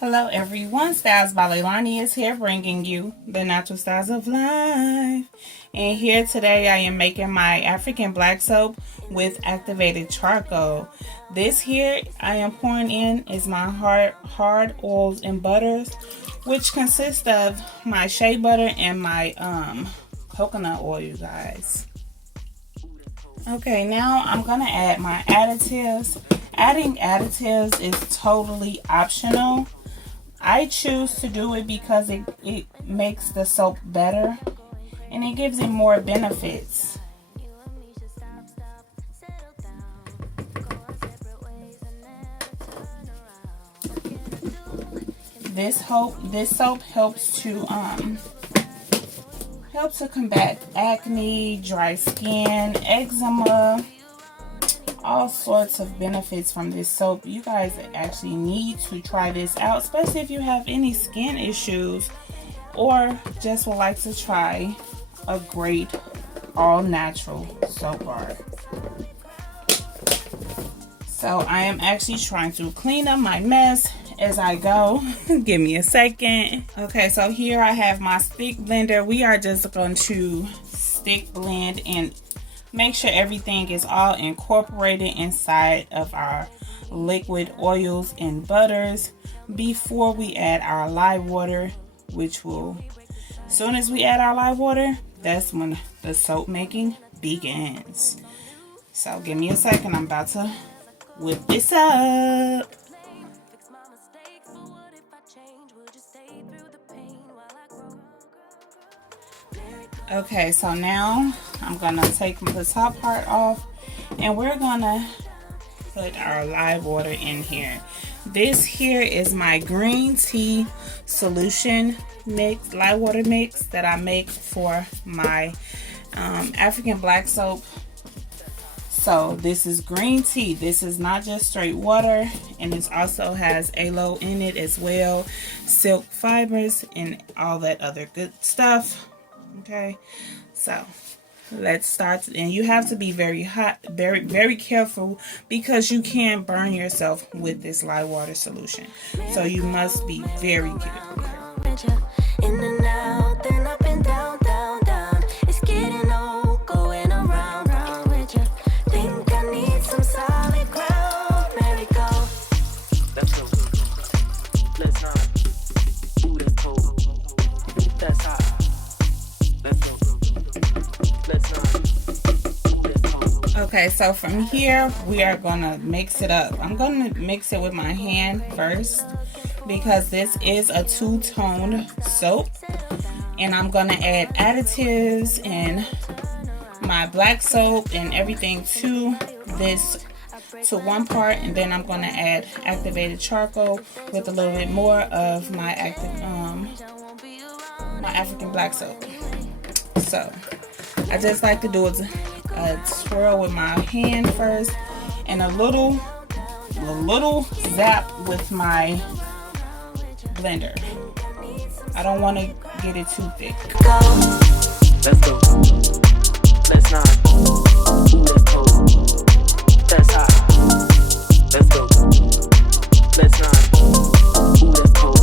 Hello everyone, Styles by Lailani is here bringing you the natural styles of life. And here today I am making my African black soap with activated charcoal. This here I am pouring in is my hard oils and butters, which consist of my shea butter and my coconut oil, you guys. Okay, now I'm gonna add my additives. Adding additives is totally optional. I choose to do it because it makes the soap better and it gives it more benefits. This soap helps to combat acne, dry skin, eczema, all sorts of benefits from this soap. You guys actually need to try this out, especially if you have any skin issues or just would like to try a great all natural soap bar. So I am actually trying to clean up my mess as I go. Give me a second. Okay, so here I have my stick blender. We are just going to stick blend and make sure everything is all incorporated inside of our liquid oils and butters before we add our lye water, which will, as soon as we add our lye water, that's when the soap making begins. So give me a second, I'm about to whip this up. Okay, so now I'm gonna take the top part off and we're gonna put our lye water in here. This here is my green tea solution mix, lye water mix that I make for my African black soap. So this is green tea. This is not just straight water, and it also has aloe in it as well, silk fibers and all that other good stuff. Okay, so let's start, and you have to be very hot, very careful, because you can burn yourself with this lye water solution, so you must be very careful. In and out, then up and down, down, down. It's getting old, going around, round with you. Think I need some solid ground. There we go. Let's go. Let's not. Ooh, that's cold. That's hot. Okay, so from here we are gonna mix it up. I'm gonna mix it with my hand first because this is a two-tone soap, and I'm gonna add additives and my black soap and everything to this, to one part, and then I'm gonna add activated charcoal with a little bit more of my my African black soap. So I just like to do a swirl with my hand first and a little zap with my blender. I don't want to get it too thick. Let's go. Let's not. Ooh, that's cold. That's hot. Let's go. Let's not. Ooh, that's cold.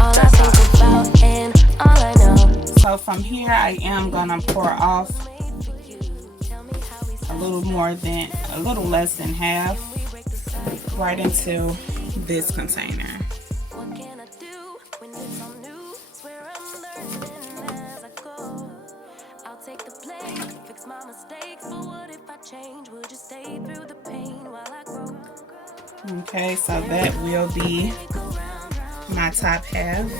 All I think about and all I know. So from here I am gonna pour off a little less than half right into this container. Okay, so that will be my top half.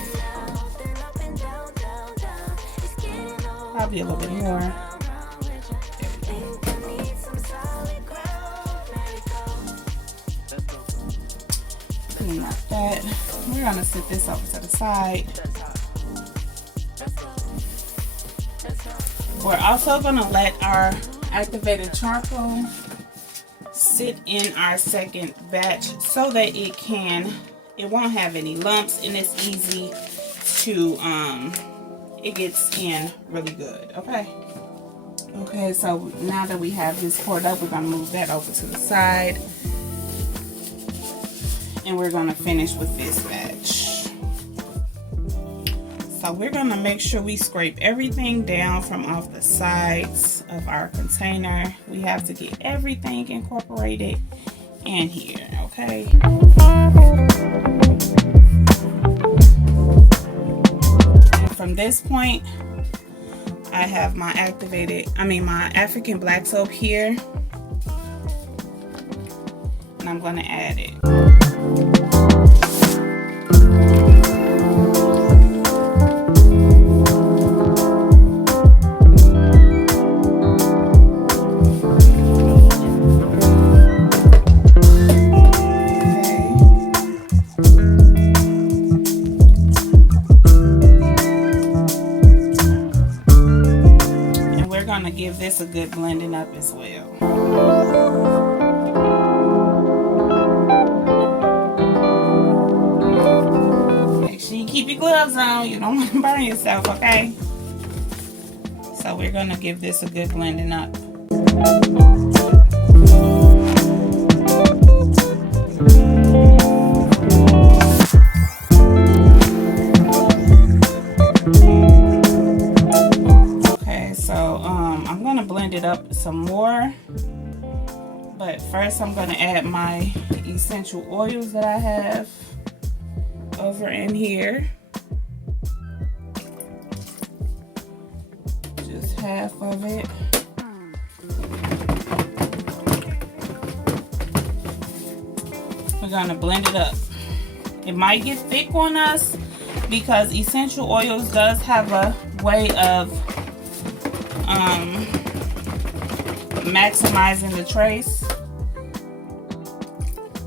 Probably a little bit more. Clean up that. We're gonna sit this over to the side. We're also gonna let our activated charcoal sit in our second batch so that it won't have any lumps, and it's easy to it gets in really good. Okay, so now that we have this poured up, we're gonna move that over to the side. And we're going to finish with this batch. So we're going to make sure we scrape everything down from off the sides of our container. We have to get everything incorporated in here, okay? And from this point, I have my my African black soap here. And I'm going to add it. And we're going to give this a good blending up as well. Keep your gloves on, you don't want to burn yourself, okay? So we're going to give this a good blending up. Okay, so I'm going to blend it up some more. But first I'm going to add my essential oils that I have over in here. Just half of it. We're gonna blend it up. It might get thick on us because essential oils does have a way of maximizing the trace.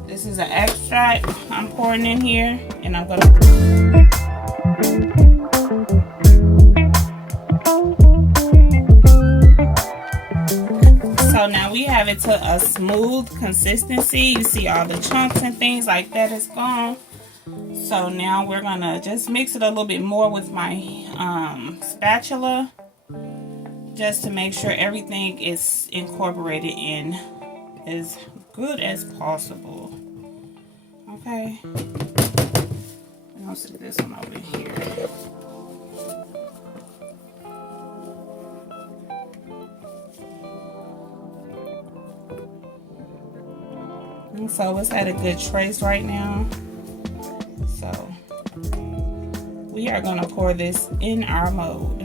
This is an extract I'm pouring in here, and I'm gonna. So now we have it to a smooth consistency. You see all the chunks and things like that is gone. So now we're gonna just mix it a little bit more with my spatula, just to make sure everything is incorporated in as good as possible. Okay, I'm gonna stick this one over here. And so it's at a good trace right now. So we are gonna pour this in our mold.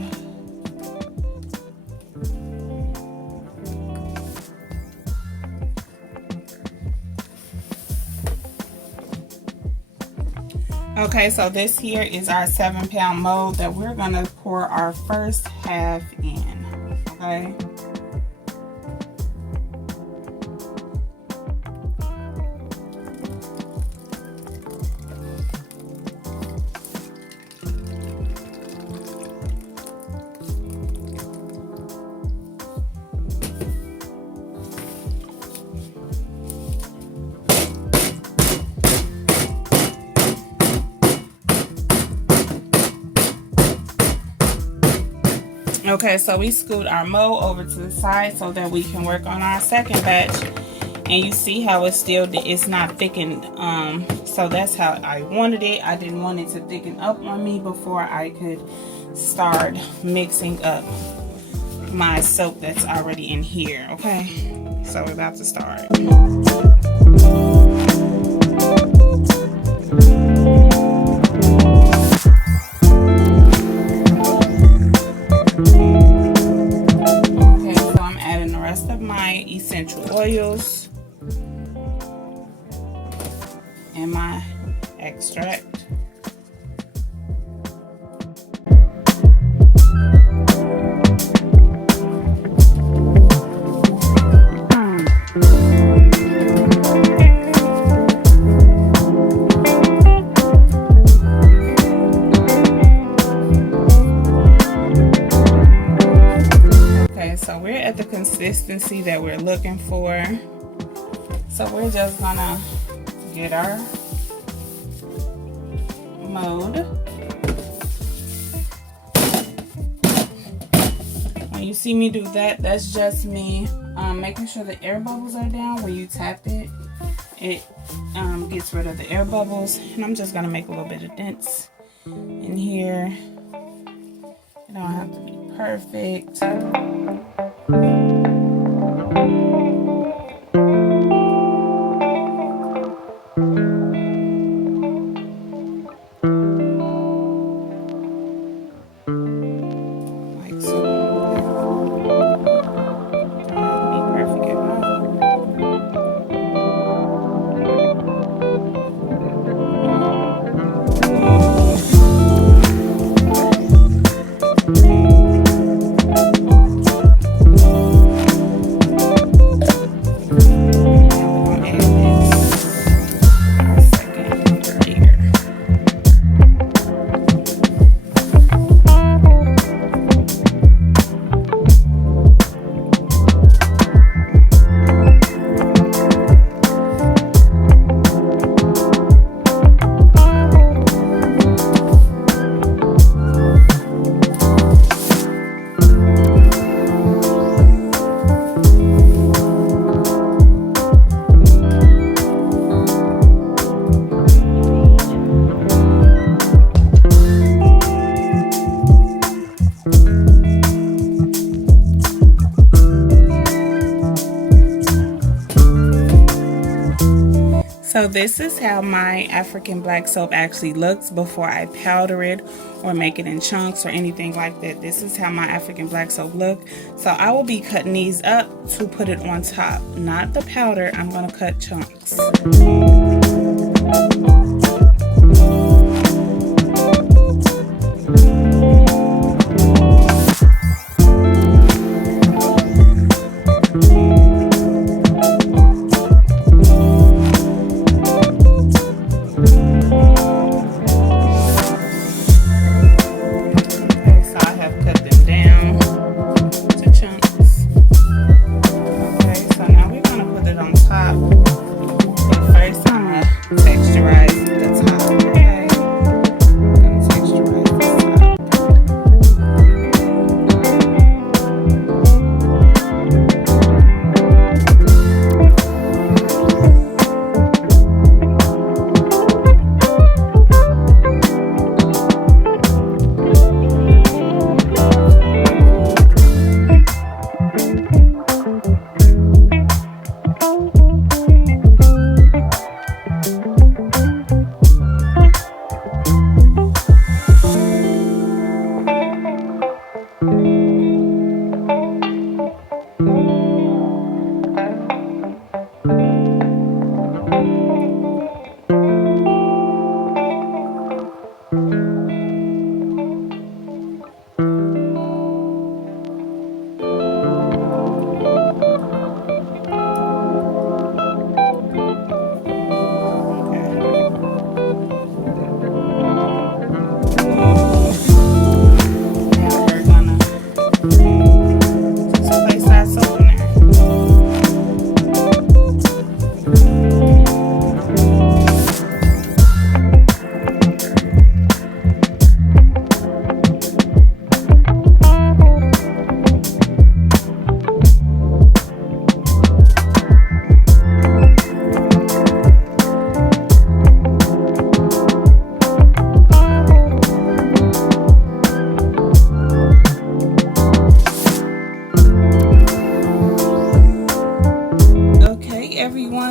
Okay, so this here is our 7-pound mold that we're gonna pour our first half in, okay? Okay, so we scoot our mold over to the side so that we can work on our second batch. And you see how it's not thickened. So that's how I wanted it. I didn't want it to thicken up on me before I could start mixing up my soap that's already in here. Okay, so we're about to start. Essential oils and my extract. So we're at the consistency that we're looking for. So we're just gonna get our mold. When you see me do that, that's just me making sure the air bubbles are down. When you tap it, it gets rid of the air bubbles. And I'm just gonna make a little bit of dents in here. It don't have to be perfect. Like so. Don't have to be perfect at all. So this is how my African black soap actually looks before I powder it or make it in chunks or anything like that. This is how my African black soap look. So I will be cutting these up to put it on top. Not the powder, I'm gonna cut chunks.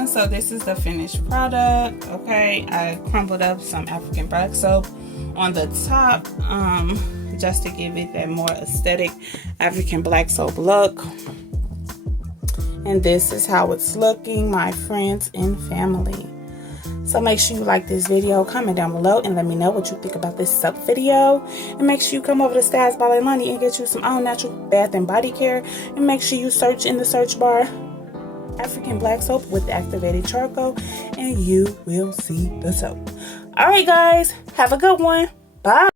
So this is the finished product. Okay, I crumbled up some African black soap on the top just to give it that more aesthetic African black soap look. And this is how it's looking, my friends and family. So make sure you like this video, comment down below, and let me know what you think about this soap video. And make sure you come over to StylesbyLailani and get you some all natural bath and body care. And make sure you search in the search bar African black soap with activated charcoal, and you will see the soap. All right, guys, have a good one. Bye.